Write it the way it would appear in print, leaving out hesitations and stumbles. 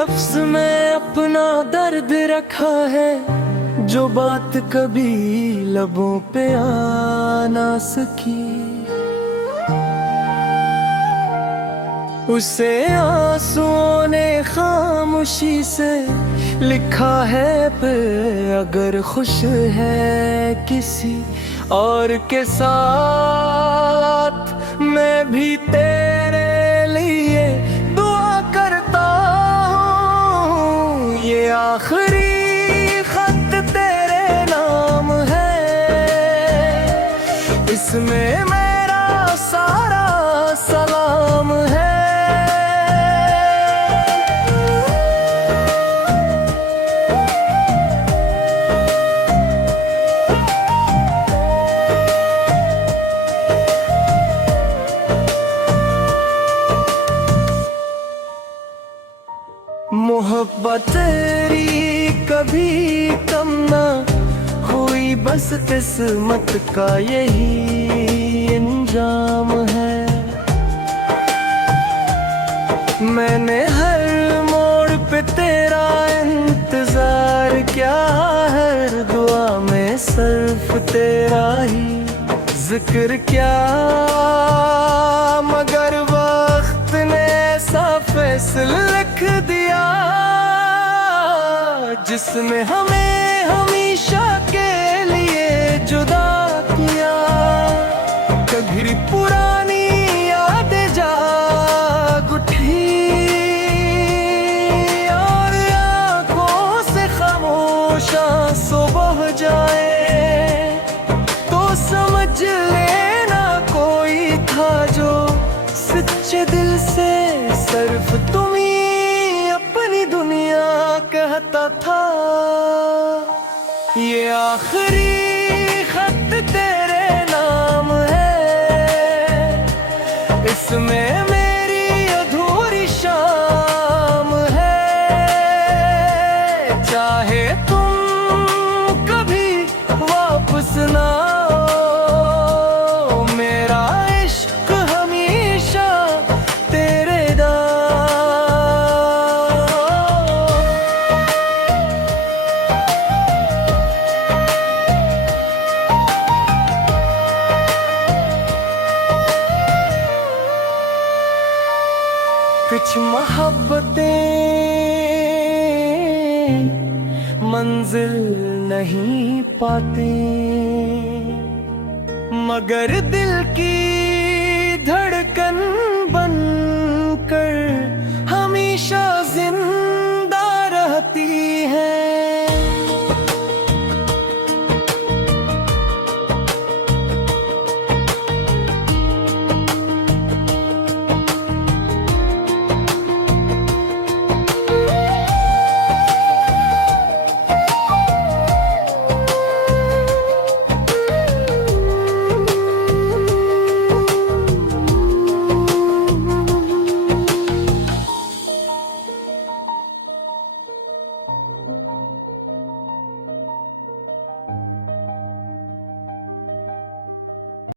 लफ्ज में अपना दर्द रखा है, जो बात कभी लबों पे आ ना सकी। उसे आंसुओं ने खामोशी से लिखा है पे, अगर खुश है किसी और के साथ, मैं भी तेरे लिए दुआ करता हूँ। ये आखिरी खत तेरे नाम है, इसमें मेरा सारा सलाम है। मोहब्बत तेरी कभी कम ना हुई, बस किस्मत का यही इंजाम है। मैंने हर मोड़ पे तेरा इंतजार किया, हर दुआ में सिर्फ तेरा ही जिक्र किया, मगर वक्त ने ऐसा फैसला लिख दिया, जिसमें हमें हमेशा के लिए जुदा किया। कभी पुरानी यादें जाग उठी और आंखों से खामोश आंसू बह जाए, तो समझ लेना कोई था जो सच्चे दिल से सिर्फ तुम ही अपनी दुनिया कहता था। ये आखिरी खत तेरे नाम है, इसमें मेरी अधूरी शाम है। चाहे तुम कभी वापस ना आओ, मेरा इश्क हमेशा तेरे कुछ मोहब्बतें मंजिल नहीं पाती, मगर दिल की धड़कन बनकर